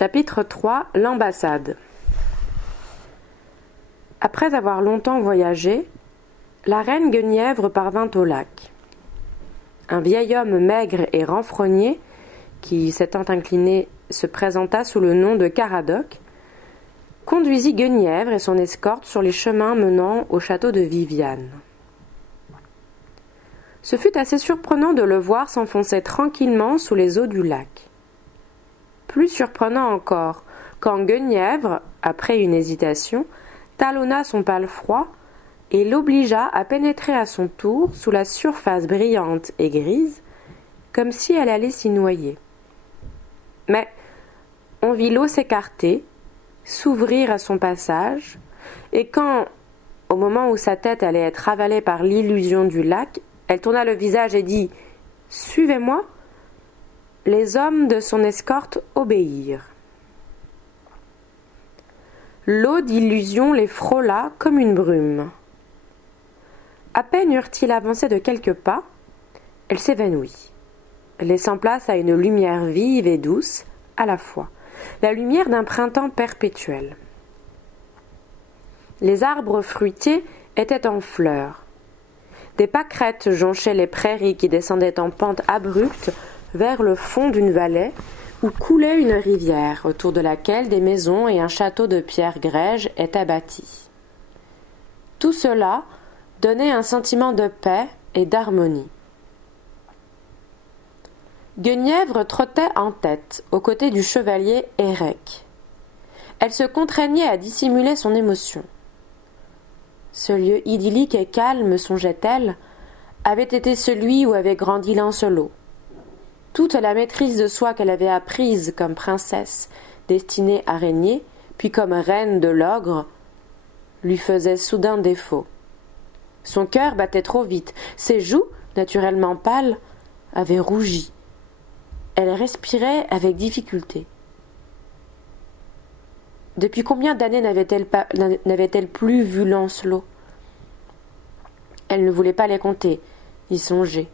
Chapitre 3 L'ambassade. Après avoir longtemps voyagé, la reine Guenièvre parvint au lac. Un vieil homme maigre et renfrogné, qui, s'étant incliné, se présenta sous le nom de Caradoc, conduisit Guenièvre et son escorte sur les chemins menant au château de Viviane. Ce fut assez surprenant de le voir s'enfoncer tranquillement sous les eaux du lac. Plus surprenant encore, quand Guenièvre, après une hésitation, talonna son palefroid et l'obligea à pénétrer à son tour sous la surface brillante et grise, comme si elle allait s'y noyer. Mais on vit l'eau s'écarter, s'ouvrir à son passage, et quand, au moment où sa tête allait être avalée par l'illusion du lac, elle tourna le visage et dit « Suivez-moi », les hommes de son escorte obéirent. L'eau d'illusion les frôla comme une brume. À peine eurent-ils avancé de quelques pas, elle s'évanouit, laissant place à une lumière vive et douce à la fois, la lumière d'un printemps perpétuel. Les arbres fruitiers étaient en fleurs. Des pâquerettes jonchaient les prairies qui descendaient en pente abrupte vers le fond d'une vallée où coulait une rivière, autour de laquelle des maisons et un château de pierre grège étaient bâtis. Tout cela donnait un sentiment de paix et d'harmonie. Guenièvre trottait en tête, aux côtés du chevalier Érec. Elle se contraignait à dissimuler son émotion. Ce lieu idyllique et calme, songeait-elle, avait été celui où avait grandi Lancelot. Toute la maîtrise de soi qu'elle avait apprise comme princesse destinée à régner, puis comme reine de l'ogre, lui faisait soudain défaut. Son cœur battait trop vite, ses joues, naturellement pâles, avaient rougi. Elle respirait avec difficulté. Depuis combien d'années n'avait-elle plus vu Lancelot? Elle ne voulait pas les compter, y songer.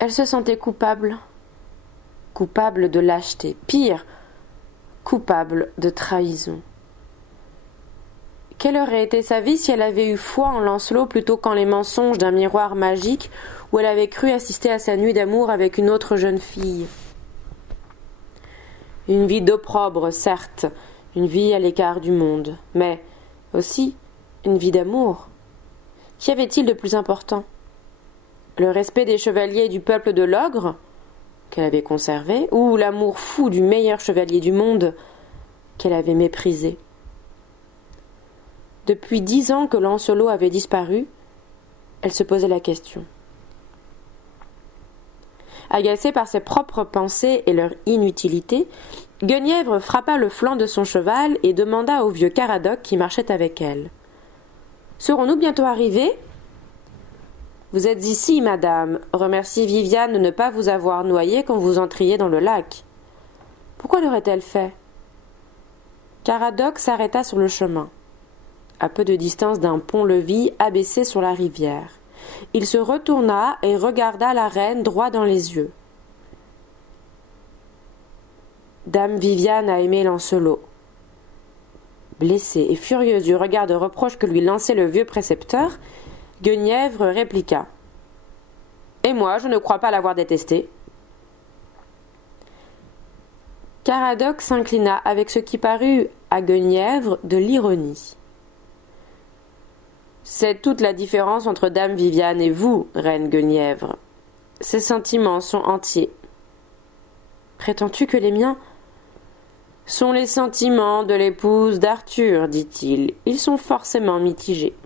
Elle se sentait coupable de lâcheté, pire, coupable de trahison. Quelle aurait été sa vie si elle avait eu foi en Lancelot plutôt qu'en les mensonges d'un miroir magique où elle avait cru assister à sa nuit d'amour avec une autre jeune fille? Une vie d'opprobre, certes, une vie à l'écart du monde, mais aussi une vie d'amour. Qu'y avait-il de plus important? Le respect des chevaliers et du peuple de l'ogre, qu'elle avait conservé, ou l'amour fou du meilleur chevalier du monde, qu'elle avait méprisé? Depuis 10 ans que Lancelot avait disparu, elle se posait la question. Agacée par ses propres pensées et leur inutilité, Guenièvre frappa le flanc de son cheval et demanda au vieux Caradoc qui marchait avec elle. « Serons-nous bientôt arrivés ?»« Vous êtes ici, madame. Remercie Viviane de ne pas vous avoir noyé quand vous entriez dans le lac. » Pourquoi l'aurait-elle fait? Caradoc s'arrêta sur le chemin, à peu de distance d'un pont-levis abaissé sur la rivière. Il se retourna et regarda la reine droit dans les yeux. Dame Viviane a aimé Lancelot. Blessée et furieuse du regard de reproche que lui lançait le vieux précepteur, Guenièvre répliqua. « Et moi, je ne crois pas l'avoir détesté. » Caradoc s'inclina avec ce qui parut à Guenièvre de l'ironie. « C'est toute la différence entre Dame Viviane et vous, reine Guenièvre. Ses sentiments sont entiers. »« Prétends-tu que les miens sont les sentiments de l'épouse d'Arthur, dit-il. Ils sont forcément mitigés. »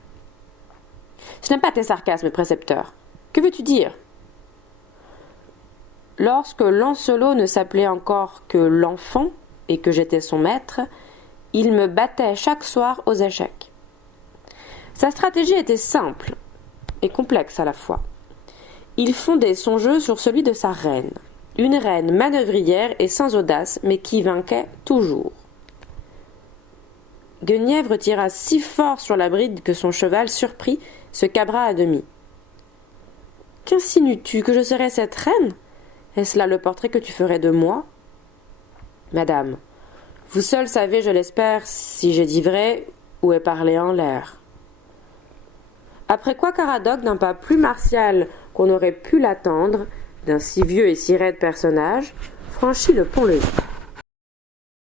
« Je n'aime pas tes sarcasmes, précepteur. Que veux-tu dire? » Lorsque Lancelot ne s'appelait encore que l'enfant et que j'étais son maître, il me battait chaque soir aux échecs. Sa stratégie était simple et complexe à la fois. Il fondait son jeu sur celui de sa reine, une reine manœuvrière et sans audace, mais qui vainquait toujours. Guenièvre tira si fort sur la bride que son cheval, surpris, se cabra à demi. « Qu'insinues-tu, que je serais cette reine? Est-ce là le portrait que tu ferais de moi ?» Madame, vous seul savez, je l'espère, si j'ai dit vrai ou ai parlé en l'air. Après quoi Caradoc, d'un pas plus martial qu'on aurait pu l'attendre, d'un si vieux et si raide personnage, franchit le pont-levis.